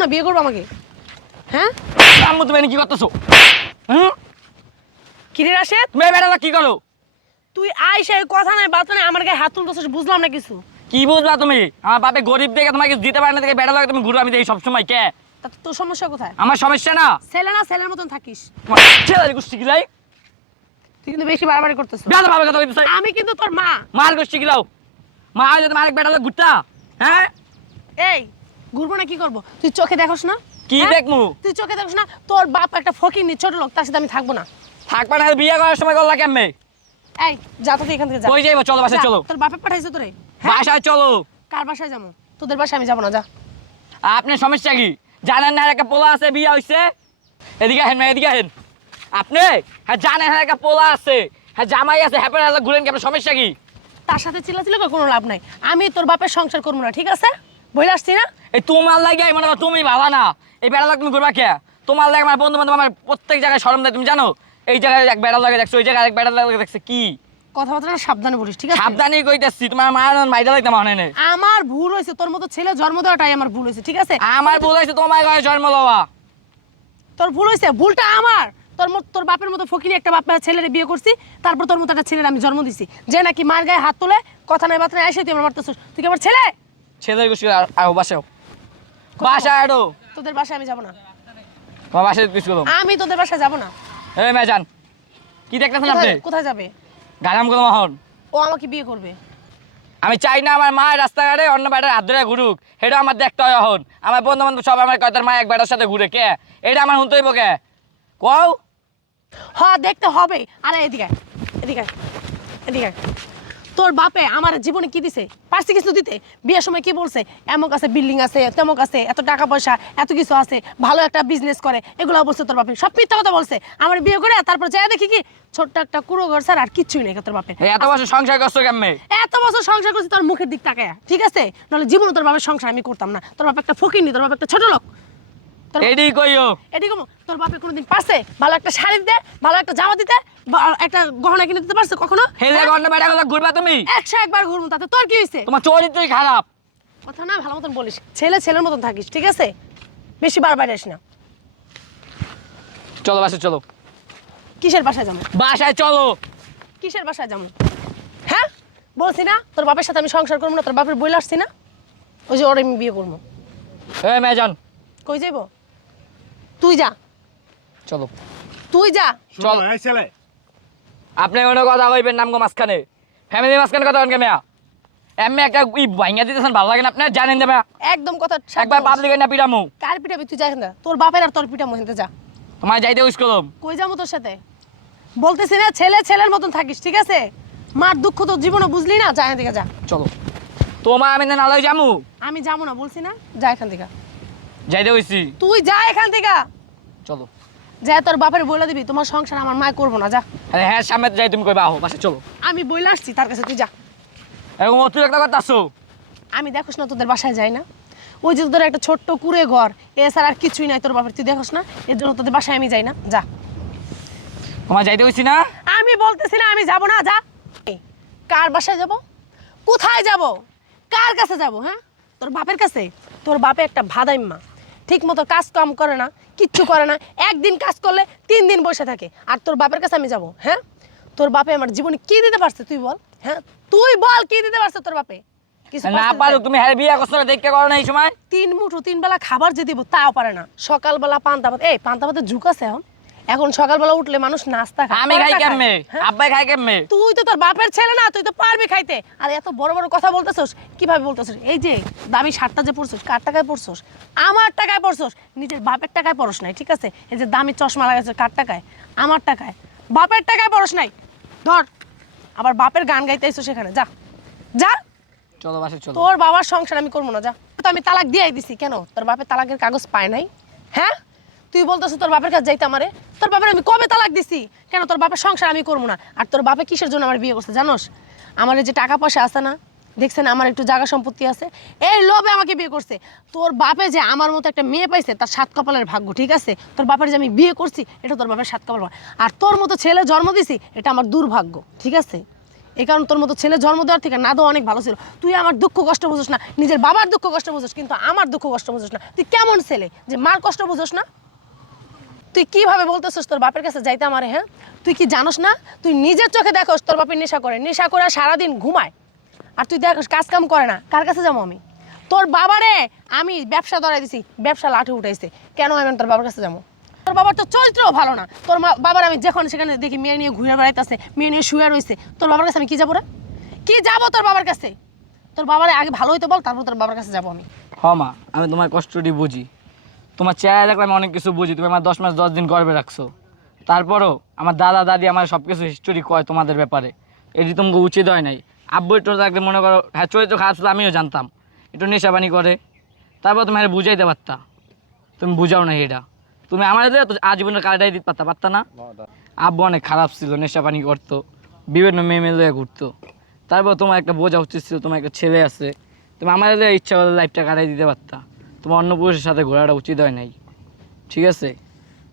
না বিয়ে করবো আমাকে? হ্যাঁ আম্মু তুমি কি করতেছো? কিরে রাশেদ, তুমি বেড়ালা কি করো? তুই আইসা কথা নাই বাত নাই আমার গায়ে হাত তুলতেছিস, বুঝলাম না কিছু। কি বুঝলা তুমি? আমার বাপে গরিব দেখে তোমাকে দিতে পারে না, দেখে বেড়া লাগে তুমি ঘুরো আমি দেখি সবসময়। কে? তা তোর সমস্যা কোথায়? আমার সমস্যা না ছেলের মতন থাকিস। ছেলের গোষ্ঠী গিলাই তুই কিন্তু বেশি বাড়াবাড়ি করতেছিস। বেড়া ভাবে কথা বলতেছ। আমি কিন্তু তোর মা। মার গোষ্ঠী গিলাও মা হইলে তোমার আরেক বেড়া লাগে ঘুরতা। হ্যাঁ এই ঘুরবো না কি করবো? তুই চোখে দেখোস না? কি হ্যাঁ? দেখমু? তুই চোখে দেখোস না তোর বাপ একটা ফকিন্নি ছোট লোক, তার সাথে আমি থাকবো না। থাকবা না? বিয়ে করার সময় করলা কেমনে? এই যা তো তুই এখান থেকে যা। কই যাইবো? চলো বাসায় যা, চলো। তোর বাপে পাঠাইছে তোরে? হ্যাঁ? বাসায় চলো। কার বাসায় যাবো? তোদের বাসায় আমি যাবো না, যা। আপনার সমস্যা কি? জানেন না একটা পোলা আছে, বিয়ে হইছে? এদিকে আহেন না, এদিকে আহেন। আপনি হ্যাঁ জানেন হ্যাঁ একটা পোলা আছে, হ্যাঁ জামাই আছে, হ্যাঁ পেরা ঘুরেন কি? আপনার সমস্যা কি? তার সাথে চিল্লাচিল্লি করে কোনো লাভ নাই। আমি তোর বাপের সংসার করবো না, ঠিক আছে? বলে আসছি না? এই তোমার লাগে মনে করো তুমি ভাবা না, এই বেড়া লাগে তুমি ঘুরবা কে? তোমার লাগে আমার বন্ধু বান্ধব আমার প্রত্যেক জায়গায় শরম দেয়, তুমি জানো? এই জায়গায় এক বেড়া লাগে দেখছো, ওই জায়গায় এক বেড়া লাগে দেখছে। কি কথাবার্তা সাবধানে বলিস, ঠিক আছে? সাবধানই কইতাছি, তোমার মা মাইদা লাগতে মনে নেই। আমার ভুল হয়েছে, তোর মতো ছেলে জন্ম দেওয়াটাই আমার ভুল হয়েছে, ঠিক আছে? আমার ভুল হয়েছে তোমার ঘরে জন্ম লওয়া। তোর ভুল হয়েছে, ভুলটা আমার। তোর বাপের মতো ফকিরি একটা বাপ ছেলেরে বিয়ে করছি, তারপর তোর মতো একটা ছেলের আমি জন্ম দিছি, যে নাকি মার গায়ে হাত তোলে, কথা নাই বার্তা নাই, এসে তুই আমার মারতেছিস। তুই কি আমার ছেলে? ছেলের গোষ্ঠী আর বাসাও বাসায় আরো তোদের বাসায় আমি যাবো না। তোমার বাসায় কিছু করো। আমি তোদের বাসায় যাবো না। এই মেজান কি দেখতেছেন আপনি? কোথায় যাবে? গারাম কোনো মহন। ও আমাকে বিয়ে করবে? আমি চাই না আমার মা রাস্তাঘাটে অন্য বেটার হাত ধরে ঘুরুক, এটা আমার দেখতে হয়। এখন আমার বন্ধু বান্ধব সব আমার কয় তার মা এক বেটার সাথে ঘুরে, কে? এটা আমার শুনতে হইব কে? কও। হ্যাঁ দেখতে হবে। আরে এদিকে আয়, এদিকে আয়, এদিকে আয়। তোর বাপে আমার জীবনে কি দিছে? পারছি কিছু দিতে? বিয়ের সময় কি বলছে? এমক আছে, বিল্ডিং আছে, তেমক আছে, এত টাকা পয়সা, এত কিছু আছে, ভালো একটা বিজনেস করে, এগুলো বলছে তোর বাপে। সব মিথ্যা কথা বলছে। আমার বিয়ে করে তারপর যাই দেখি কি ছোট্ট একটা কুড়ো ঘর ছাড়া আর কিচ্ছুই নেই তোর বাপে। এত বছর সংসার করছো কেমনে? এত বছর সংসার করছি তোর মুখের দিক তাকায়, ঠিক আছে? নাহলে জীবনে তোর বাপের সংসার আমি করতাম না। তোর বাপ একটা ফকিরনি, তোর বাপ একটা ছোট লোক। এডি কইও। এদিকে তোর বাপে কোনোদিন পারছে ভালো একটা শাড়ি দিতে, ভালো একটা জামা দিতে, বা একটা গহনা কিনে দিতে পারছে কখনো? হেলে অন্য বেটাগুলো ঘুরবা তুমি? 101 বার ঘুরবো, তাতে তোর কি হয়েছে? তোমার চরিত্রই খারাপ। কথা না ভালো মতন বলিস, ছেলের মতন থাকিস, ঠিক আছে? বেশি বার বাইরে আসিস না। চলো বাসায় চলো। কিসের বাসায় যাবো? বাসায় চলো। কিসের বাসায় যাবো? হ্যাঁ বলছি না তোর বাপের সাথে আমি সংসার করবো না, তোর বাপের বইলে আসছি না, ওই যে ওর আমি বিয়ে করবো। এই মেজান কই যাইবো? তুই যা, চলো। তুই যা। চল। এই ছেলে আপনি অন্য কথা কইবেন নাম গো মাঝখানে, ফ্যামিলির মাঝখানে কথা বলেন কেমন? এমনি একটা ই ভাঙিয়া দিতেছেন, ভালো লাগে না আপনার? জানেন দেবে একদম কথা একবার পাবলিক না পিরামু। কার পিটাবি? তুই যা এখান থেকে। তোর বাপের আর তোর পিটামো হেনতে যা। তোমার যাইতে উইশ করলাম। কই যাবো তোর সাথে? বলতেছি না ছেলের মতন থাকিস, ঠিক আছে? মার দুঃখ তো জীবনে বুঝলি না, যা এখান থেকে যা। চলো। তোমার আমি না লই যামু। আমি যাবো না বলছি না, যা এখান থেকে। যাইতে হইছি। তুই যা এখান থেকে। চলো। যা তোর বাপের বলে দিবি তোমার সংসার আমার মায় করবো না, যা। আরে হ্যাঁ সামনে যাই, তুমি কইবা আহো বাসে চলো। আমি বইলে আসছি তার কাছে, তুই যা। এরকম অতিরিক্ত কথা আসছো। আমি দেখোস না তোদের বাসায় যাই না? ওই যে তোদের একটা ছোট্ট কুড়ে ঘর, এছাড়া আর কিছুই নাই তোর বাপের, তুই দেখোস না? এর জন্য তোদের বাসায় আমি যাই না, যা। তোমার যাইতে হইছি না? আমি বলতেছি না আমি যাব না, যা। কার বাসায় যাব? কোথায় যাব? কার কাছে যাব? হ্যাঁ তোর বাপের কাছে? তোর বাপে একটা ভাদাইম্মা, ঠিক মতো কাজ কাম করে না, কিচ্ছু করে না, একদিন কাজ করলে 3 দিন বসে থাকে। আর তোর বাপের কাছে আমি যাব? হ্যাঁ তোর বাপে আমার জীবনে কি দিতে পারছে তুই বল? হ্যাঁ তুই বল কি দিতে পারছে তোর বাপে? কিছু না পারো তুমি, হ্যাঁ বিয়া করছো না দেখতে করো না এই সময়। 3 মুঠো 3 বেলা খাবার যে দিব তাও পারে না। সকালবেলা পান্তা ভাত, এই পান্তা ভাতের ঝুঁক আছে এখন? এখন সকালবেলা উঠলে মানুষ নাস্তা খায়, আমি খাই পরোটা কেমনে? খায়, হ্যাঁ? আব্বাই খাই কেমনে? তুই তো তোর বাপের ছেলে না, তুই তো পারবি খাইতে। আর এত বড় বড় কথা বলতেছস, কিভাবে বলতেছস? এই যে দামি শার্টটা যে পরছস, কার টাকায় পরছস? আমার টাকায় পরছস, নিজের বাপের টাকায় পরস নাই, ঠিক আছে? এই যে দামি চশমা লাগাইছস কার টাকায়? আমার টাকায়। বাপের টাকায় পরস নাই। ধর আবার বাপের গান গাইতে আইছস সেখানে, যা যা। চলো বাসে চলো। তোর বাবার সংসার আমি করবো না, যা। তো আমি তালাক দিয়েই দিছি, কেন তোর বাপের তালাকের কাগজ পায় নাই? হ্যাঁ তুই বলতেছ তোর বাপের কাছে যাইতে আমারে? তোর বাপের আমি কবে তালাক দিছি? কেন তোর বাপের সংসার আমি করবো না? আর তোর বাপে কিসের জন্য আমার বিয়ে করছে জানোস? আমার এই যে টাকা পয়সা আছে না, দেখছেন আমার একটু জায়গা সম্পত্তি আছে, এই লোভে আমাকে বিয়ে করছে। তোর বাপে যে আমার মতো একটা মেয়ে পাইছে তার 7 কপালের ভাগ্য, ঠিক আছে? তোর বাপের যে আমি বিয়ে করছি এটা তোর বাপের 7 কপাল। আর তোর মতো ছেলে জন্ম দিছি এটা আমার দুর্ভাগ্য, ঠিক আছে? এই কারণ তোর মতো ছেলে জন্ম দেওয়ার থেকে না দেওয়া অনেক ভালো ছিল। তুই আমার দুঃখ কষ্ট বুঝোস না, নিজের বাবার দুঃখ কষ্ট বুঝোস, কিন্তু আমার দুঃখ কষ্ট বুঝোস না। তুই কেমন ছেলে যে মার কষ্ট বুঝোস না? তুই কিভাবে বলতেছিস তোর বাপের কাছে যাইতে আমারে? হ্যাঁ, তুই কি জানোস না? তুই নিজের চোখে দেখোস তোর বাপের নেশা করে, নেশা করে সারাদিন ঘুমায়, আর তুই দেখোস কাজ কাম করে না। কার কাছে যাবো আমি? তোর বাবারে আমি ব্যবসা ধরাই দিছি, ব্যবসা লাঠি উঠাইছে, কেন আমি তোর বাবার কাছে যাবো? তোর বাবার তো চরিত্রও ভালো না। তোর বাবার আমি যখন সেখানে দেখি মেয়ে নিয়ে ঘুরে বেড়াইতেছে, মেয়ে নিয়ে শুয়ে রয়েছে, তোর বাবার কাছে আমি কি যাবো রে? কি যাবো তোর বাবার কাছে? তোর বাবারে আগে ভালো হইতে বল, তারপর তোর বাবার কাছে যাবো আমি। হ মা, আমি তোমার কষ্টটি বুঝি, তোমার চেহারা দেখলে আমি অনেক কিছু বুঝি। তুমি আমার 10 মাস 10 দিন গর্বে রাখছো, তারপরও আমার দাদা দাদি আমার সব কিছু হিস্টোরি কয় তোমাদের ব্যাপারে। এটি তোমাকে উচিত হয় নাই। আব্বু একটু থাকলে মনে করো, হ্যাঁ চরিত্র খারাপ ছিল আমিও জানতাম, একটু নেশাবানি করে, তারপর তুমি আরে বুঝাইতে পারতা। তুমি বুঝাও না এটা। তুমি আমার আজীবনের কার্ডাই দিতে পারতা না? আব্বু অনেক খারাপ ছিল, নেশাপানি করতো, বিভিন্ন মেয়ে মেয়ে লয়ে ঘুরতো। তারপর তোমার একটা বোঝা উচিত ছিল, তোমার একটা ছেলে আছে, তুমি আমার ইচ্ছা করে লাইফটা কাটাই দিতে পারতা। তোমার অন্য পুরুষের সাথে ঘোরাটা উচিত হয় নাই, ঠিক আছে?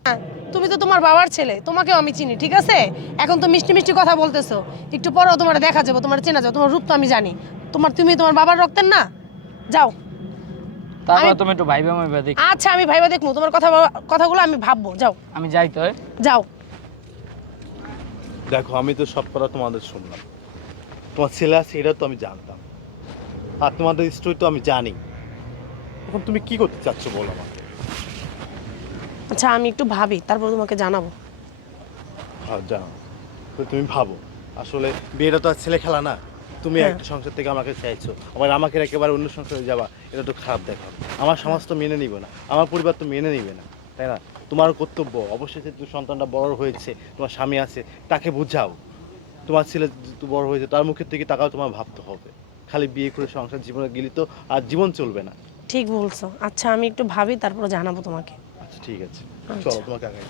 হ্যাঁ, তুমি তো তোমার বাবার ছেলে, তোমাকেও আমি চিনি, ঠিক আছে? এখন তো মিষ্টি মিষ্টি কথা বলতেছো, একটু পরেও তোমার দেখা যাবো, তোমার চেনা যাবো, তোমার রূপ তো আমি জানি। তুমি তোমার বাবার রক্তের না। যাও। তারপর তুমি একটু ভাইবে আমার দেখ। আচ্ছা, আমি ভাইবা দেখবো তোমার কথাগুলো আমি ভাববো। যাও, আমি যাই তো। যাও। দেখো, আমি তো সব কথা তোমাদের শুনলাম, তোমার ছেলে আছে এটা তো আমি জানতাম, আর তোমাদের স্টোরি তো আমি জানি। এখন তুমি কি করতে চাচ্ছ বলো আমাকে। আচ্ছা, আমি একটু ভাবি, তারপর তোমাকে জানাবো। হ্যাঁ জানো, তো তুমি ভাবো, আসলে বিয়েটা তো আর ছেলে খেলা না। তুমি হ্যাঁ। একটা সংসার থেকে আমাকে চাইছো, আবার আমাকে একেবারে অন্য সংসারে যাবা, এটা তো খারাপ দেখা। আমার সমাজ তো মেনে নিবে না, আমার পরিবার তো মেনে নিবে না, তাই না? তোমার কর্তব্য অবশ্যই, যে তোমার সন্তানটা বড় হয়েছে, তোমার স্বামী আছে, তাকে বুঝাও। তোমার ছেলে যেহেতু বড় হয়েছে, তার মুখের থেকে টাকাও তোমার ভাবতে হবে। খালি বিয়ে করে সংসার জীবনে গেলে তো আর জীবন চলবে না। ঠিক বলছো। আচ্ছা, আমি একটু ভাবি, তারপর জানাবো তোমাকে। আচ্ছা ঠিক আছে, আচ্ছা। চলো তোমাকে আগে